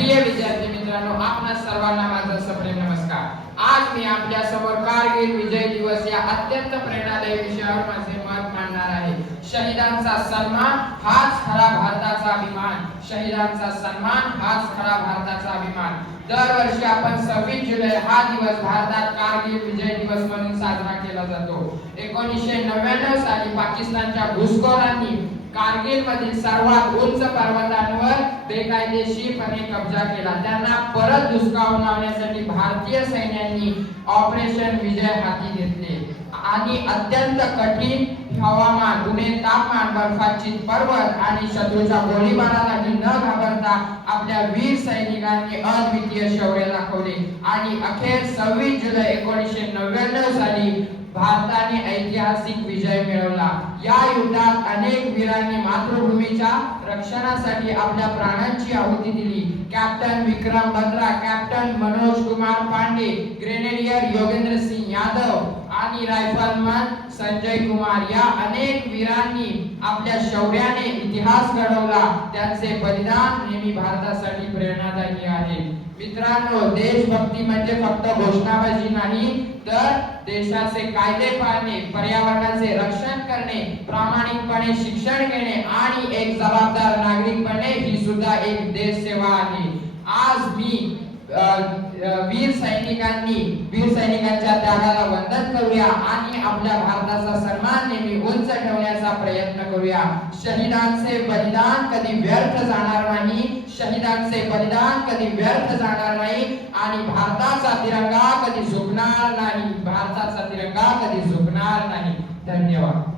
प्रिय विद्यार्थी मित्रांनो, आपणा सर्वांना माझा सप्रेम नमस्कार। आज मी आपल्या समोर कारगिल विजय दिवस या अत्यंत प्रेरणादायी विषयावर माझे मत मांडणार आहे। शहीदांचा सन्मान हाच खरा भारताचा अभिमान। शहीदांचा सन्मान हाच खरा भारताचा अभिमान। दरवर्षी आपण 26 जुलै हा दिवस भारतात कारगिल विजय दिवस म्हणून साजरा केला जातो। 1999 साली पाकिस्तानच्या घुसखोरांनी कारगिल मधील सर्वात उंच पर्वतांवर बेकायदेशीरपणे कब्जा केला। त्यांना परत धुसकावून लावण्यासाठी भारतीय सैन्याने ऑपरेशन विजय हाती घेतले आणि अत्यंत कठीण हवामान, उणे तापमान, बर्फाच्छादित पर्वत आणि शत्रूच्या गोळीबारालाही न घाबरता आपल्या वीर सैनिकांनी अद्वितीय शौर्य दाखवले आणि अखेर 26 जुलै 1999 साली भारताने ऐतिहासिक विजय मिळवला। या युद्धात अनेक वीरांनी मातृभूमीच्या रक्षणासाठी आपल्या प्राणांची आहुती दिली। Captain Vikram Batra, captain Manoj Kumar Pandey, grenadier Yogendra Singh Yadav आणि रायफलमन संजय कुमार या अनेक वीरांनी आपल्या शौर्याने इतिहास घडवला। त्यांचे बलिदान नेहमी भारतासाठी प्रेरणादायी आहे। मित्रांनो, देशभक्ती म्हणजे फक्त घोषणाबाजी नाही, तर देशाचे कायदे पाळणे, पर्यावरणाचे रक्षण करणे, प्रामाणिकपणे शिक्षण घेणे आणि एक जबाबदार नागरिक बनणे ही सुद्धा एक देशसेवा आहे। आज मी वीर सैनिकांच्या त्यागाला वंदन करूया आणि आपल्या भारताचा सन्मान नेहमी उंच ठेवण्याचा प्रयत्न करूया। शहीदांचे बलिदान कधी व्यर्थ जाणार नाही, शहीदांचे बलिदान कधी व्यर्थ जाणार नाही आणि भारताचा तिरंगा कधी झुकणार नाही, भारताचा तिरंगा कधी झुकणार नाही। धन्यवाद।